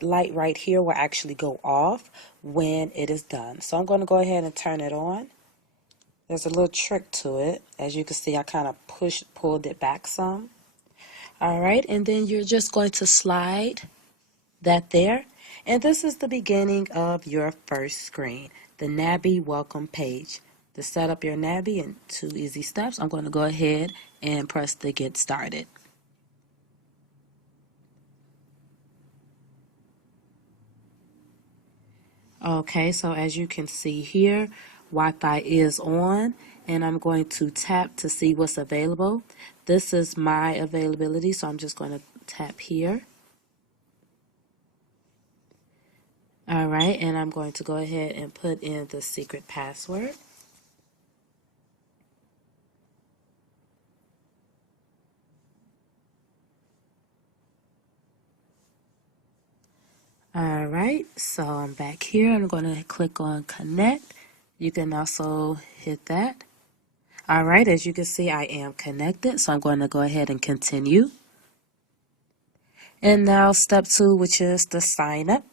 light right here will actually go off when it is done. So I'm going to go ahead and turn it on. There's a little trick to it. As you can see, I kind of pulled it back some. All right, and then you're just going to slide that there. And this is the beginning of your first screen, the Nabi welcome page. To set up your Nabi in 2 easy steps, I'm going to go ahead and press the get started. Okay, so as you can see here, Wi-Fi is on, and I'm going to tap to see what's available. This is my availability, so I'm just going to tap here. All right, and I'm going to go ahead and put in the secret password. All right, so I'm back here. I'm going to click on connect. You can also hit that. All right, as you can see, I am connected, so I'm going to go ahead and continue. And now step 2, which is the sign up.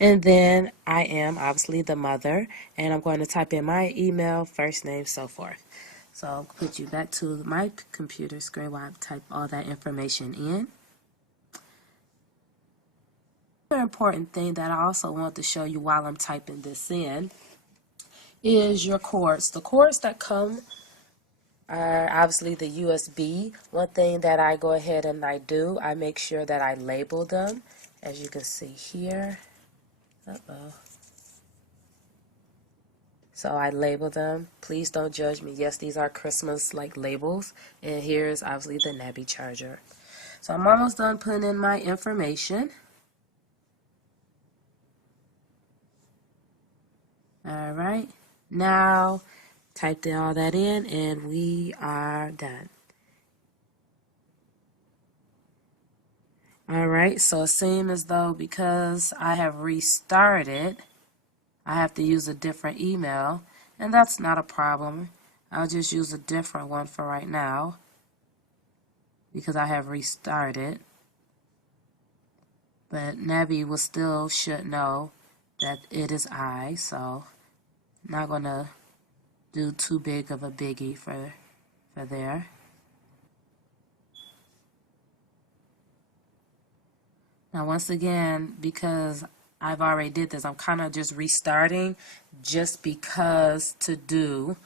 And then I am obviously the mother, and I'm going to type in my email, first name, so forth. So I'll put you back to my computer screen while I type all that information in. Another important thing that I also want to show you while I'm typing this in is your cords. The cords that come are obviously the USB. One thing that I go ahead and I do, I make sure that I label them, as you can see here. So I label them. Please don't judge me. Yes, these are Christmas like labels. And here's obviously the Nabi charger. So I'm almost done putting in my information. All right. Now type all that in and we are done. All right. So it seems as though because I have restarted, I have to use a different email, and that's not a problem. I'll just use a different one for right now because I have restarted. But Nabi will still should know that it is I, so I'm not going to do too big of a biggie for there. Now once again, because I've already did this, I'm kind of just restarting just because to do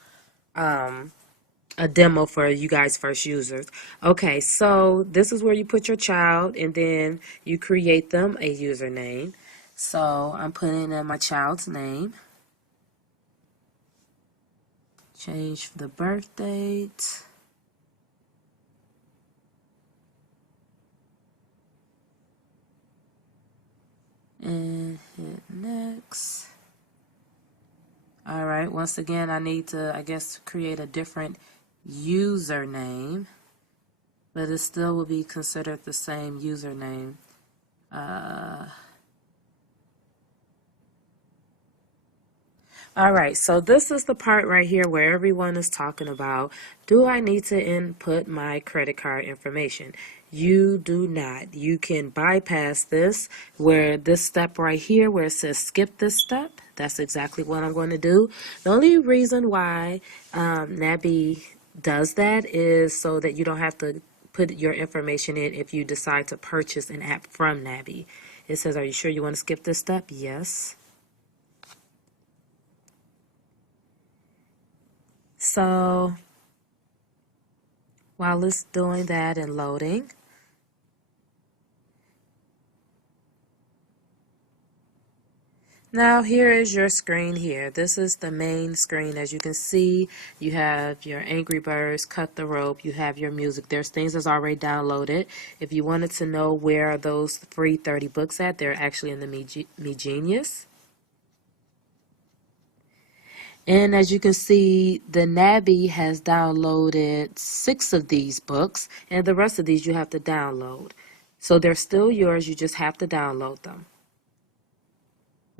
a demo for you guys first users. Okay, so this is where you put your child and then you create them a username. So I'm putting in my child's name. Change the birth date. And hit next. All right, once again, I need to, I guess, create a different username, but it still will be considered the same username. All right, so this is the part right here where everyone is talking about, do I need to input my credit card information? You do not. You can bypass this where this step right here where it says skip this step. That's exactly what I'm going to do. The only reason why Nabi does that is so that you don't have to put your information in if you decide to purchase an app from Nabi. It says, are you sure you want to skip this step? Yes. So while it's doing that and loading, now here is your screen here. This is the main screen. As you can see, you have your Angry Birds, Cut the Rope, you have your music. There's things that's already downloaded. If you wanted to know where are those free 30 books at, they're actually in the Me Genius. And as you can see, the Nabi has downloaded 6 of these books, and the rest of these you have to download. So they're still yours, you just have to download them.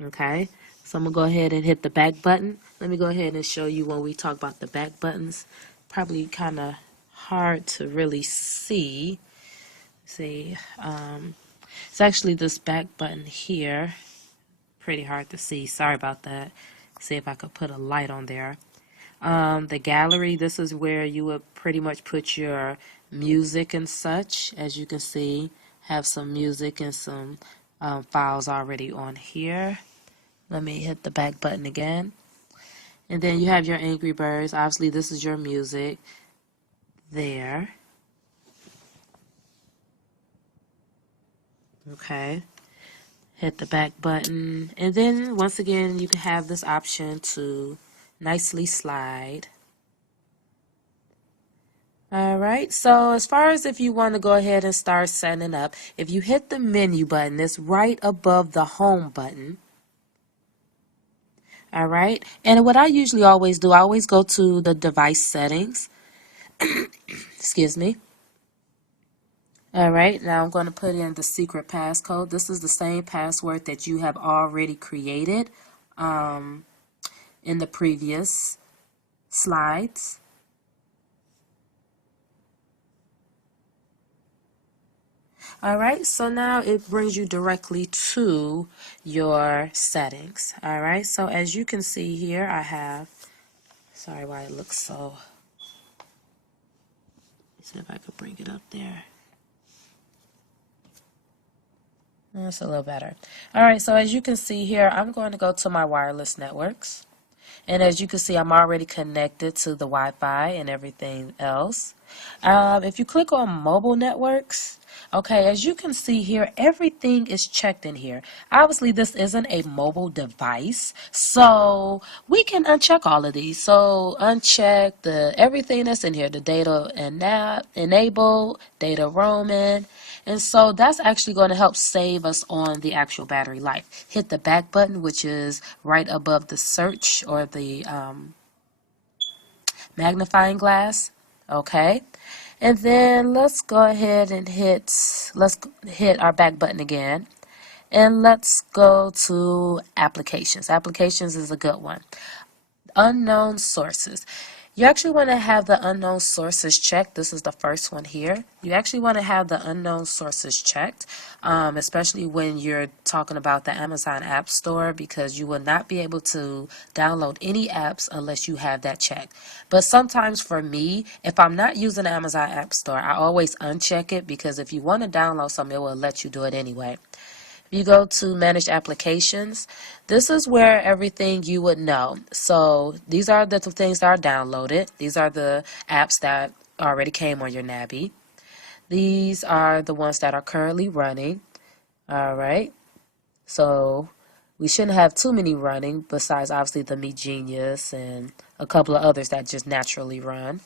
Okay, so I'm going to go ahead and hit the back button. Let me go ahead and show you when we talk about the back buttons. Probably kind of hard to really see, See, it's actually this back button here. Pretty hard to see. Sorry about that. See if I could put a light on there. The gallery, this is where you would pretty much put your music and such. As you can see, have some music and some files already on here. Let me hit the back button again. And then you have your Angry Birds. Obviously, this is your music there. Okay. Hit the back button. And then, once again, you can have this option to nicely slide. Alright, so as far as if you want to go ahead and start setting up, if you hit the menu button, it's right above the home button. Alright, and what I usually always do, I always go to the device settings. Excuse me. Alright, now I'm going to put in the secret passcode. This is the same password that you have already created in the previous slides. Alright, so now it brings you directly to your settings. Alright, so as you can see here, I have, sorry why it looks so, let's see if I could bring it up there. That's a little better. Alright, so as you can see here, I'm going to go to my wireless networks. And as you can see, I'm already connected to the Wi-Fi and everything else. If you click on mobile networks, okay, as you can see here, everything is checked in here. Obviously, this isn't a mobile device, so we can uncheck all of these. So uncheck everything that's in here, the data enable, data roaming. And so that's actually going to help save us on the actual battery life. Hit the back button, which is right above the search or the magnifying glass. Okay. And then let's go ahead and let's hit our back button again. And let's go to applications. Applications is a good one. Unknown sources. You actually want to have the unknown sources checked. This is the first one here. You actually want to have the unknown sources checked, especially when you're talking about the Amazon App Store, because you will not be able to download any apps unless you have that checked. But sometimes for me, if I'm not using the Amazon App Store, I always uncheck it, because if you want to download something, it will let you do it anyway. You go to manage applications. This is where everything you would know. So these are the things that are downloaded. These are the apps that already came on your Nabi. These are the ones that are currently running. All right. So we shouldn't have too many running besides obviously the Meet Genius and a couple of others that just naturally run.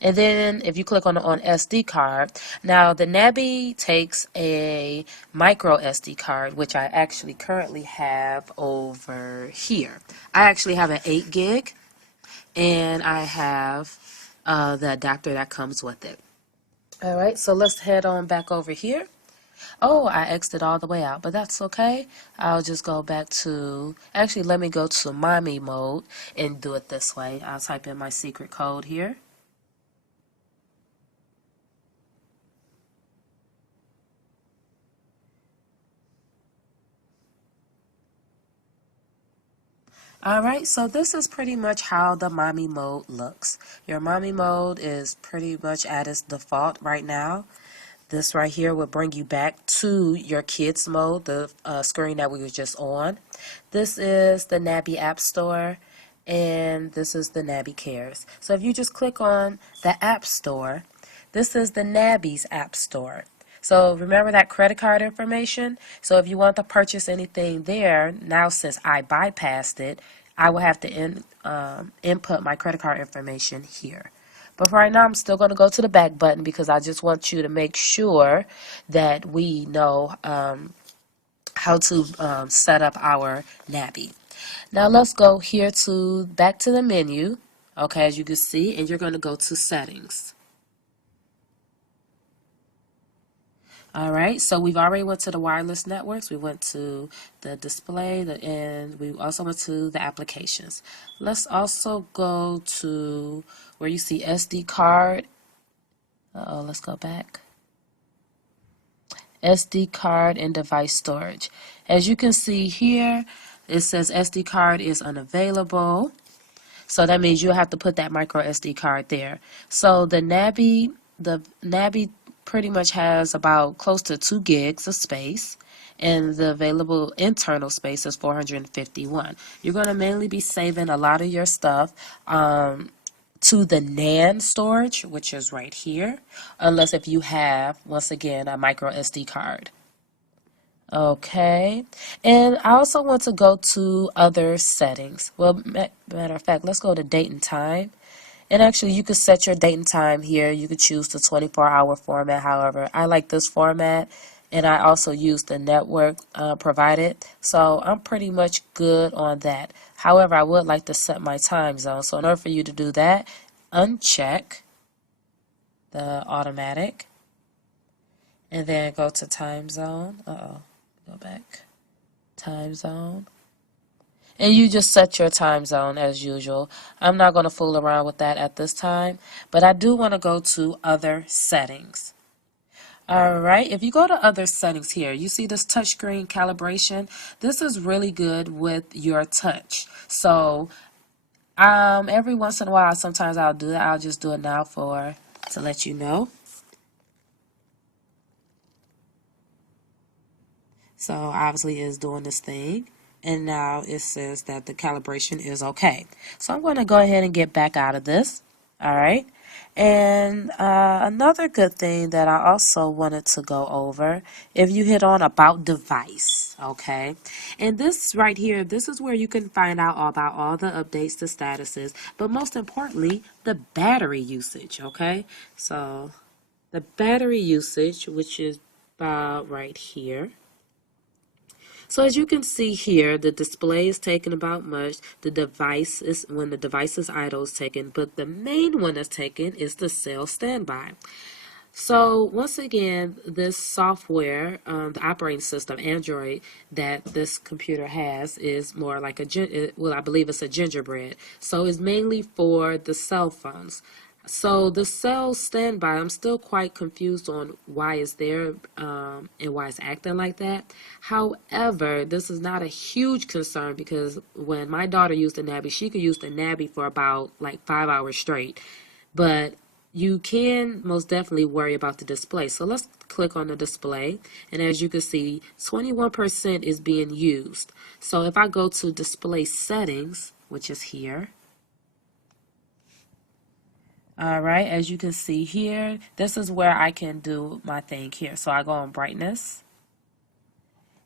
And then if you click on SD card, now the Nabi takes a micro SD card, which I actually currently have over here. I actually have an 8 gig, and I have the adapter that comes with it. All right, so let's head on back over here. Oh, I exited all the way out, but that's okay. I'll just go back to, actually let me go to mommy mode and do it this way. I'll type in my secret code here. Alright, so this is pretty much how the mommy mode looks. Your mommy mode is pretty much at its default right now. This right here will bring you back to your kids mode, the screen that we were just on. This is the Nabi App Store, and this is the Nabi Cares. So if you just click on the App Store, this is the Nabi's App Store. So remember that credit card information? So if you want to purchase anything there, now since I bypassed it, I will have to input my credit card information here. But for right now, I'm still going to go to the back button because I just want you to make sure that we know how to set up our Nabi. Now let's go here to back to the menu. Okay, as you can see, and you're going to go to settings. All right, so we've already went to the wireless networks. We went to the display, and we also went to the applications. Let's also go to where you see SD card. Let's go back. SD card and device storage. As you can see here, it says SD card is unavailable. So that means you'll have to put that micro SD card there. So the Nabi pretty much has about close to 2 gigs of space, and the available internal space is 451. You're going to mainly be saving a lot of your stuff to the NAND storage, which is right here, unless if you have, once again, a micro SD card. Okay, and I also want to go to other settings. Well, matter of fact, let's go to date and time. And actually, you could set your date and time here. You could choose the 24-hour format. However, I like this format, and I also use the network provided. So I'm pretty much good on that. However, I would like to set my time zone. So in order for you to do that, uncheck the automatic, and then go to time zone. Go back. Time zone. And you just set your time zone as usual. I'm not going to fool around with that at this time, but I do want to go to other settings. All right, if you go to other settings here, you see this touchscreen calibration. This is really good with your touch. So every once in a while, sometimes I'll do that. I'll just do it now to let you know. So obviously it's doing this thing, and now it says that the calibration is okay. So I'm going to go ahead and get back out of this. All right. And another good thing that I also wanted to go over, if you hit on about device, okay, and this right here, this is where you can find out about all the updates, the statuses, but most importantly, the battery usage, okay. So the battery usage, which is about right here. So as you can see here, the display is taken about much. The device is, when the device is idle, is taken, but the main one that's taken is the cell standby. So once again, this software, the operating system, Android, that this computer has is more like well, I believe it's a gingerbread. So it's mainly for the cell phones. So the cell standby, I'm still quite confused on why it's there and why it's acting like that. However, this is not a huge concern because when my daughter used the Nabi, she could use the Nabi for about like 5 hours straight. But you can most definitely worry about the display. So let's click on the display, and as you can see, 21% is being used. So if I go to display settings, which is here, all right, as you can see here, this is where I can do my thing here. So I go on brightness,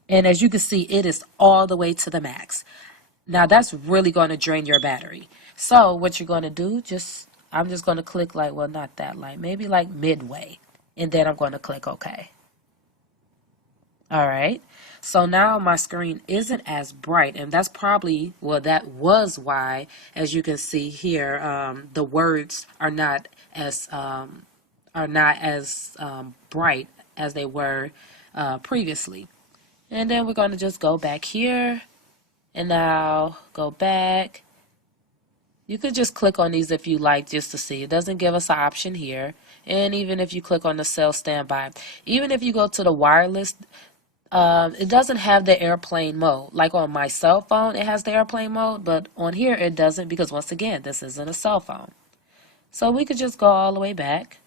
and as you can see, it is all the way to the max. Now that's really going to drain your battery. So what you're going to do, I'm just going to click like, well, not that light, maybe like midway, and then I'm going to click OK. All right, so now my screen isn't as bright, and that's probably, well, that was why, as you can see here, the words are not as bright as they were previously. And then we're going to just go back here, and now go back. You could just click on these if you like, just to see. It doesn't give us an option here. And even if you click on the cell standby, even if you go to the wireless, it doesn't have the airplane mode. Like on my cell phone, it has the airplane mode, but on here it doesn't, because once again, this isn't a cell phone. So we could just go all the way back.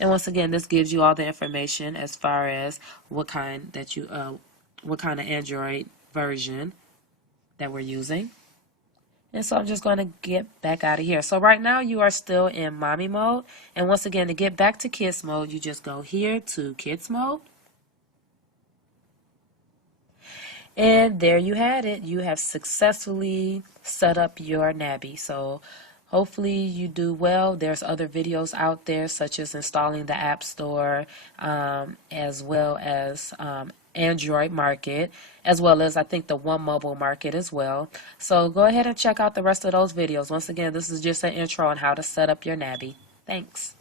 And once again, this gives you all the information as far as what kind of Android version that we're using. And so I'm just going to get back out of here. So right now you are still in mommy mode. And once again, to get back to kids mode, you just go here to kids mode. And there you had it. You have successfully set up your Nabi. So hopefully you do well. There's other videos out there, such as installing the App Store, as well as Android market, as well as I think the One Mobile market as well. So go ahead and check out the rest of those videos. Once again, this is just an intro on how to set up your Nabi. Thanks.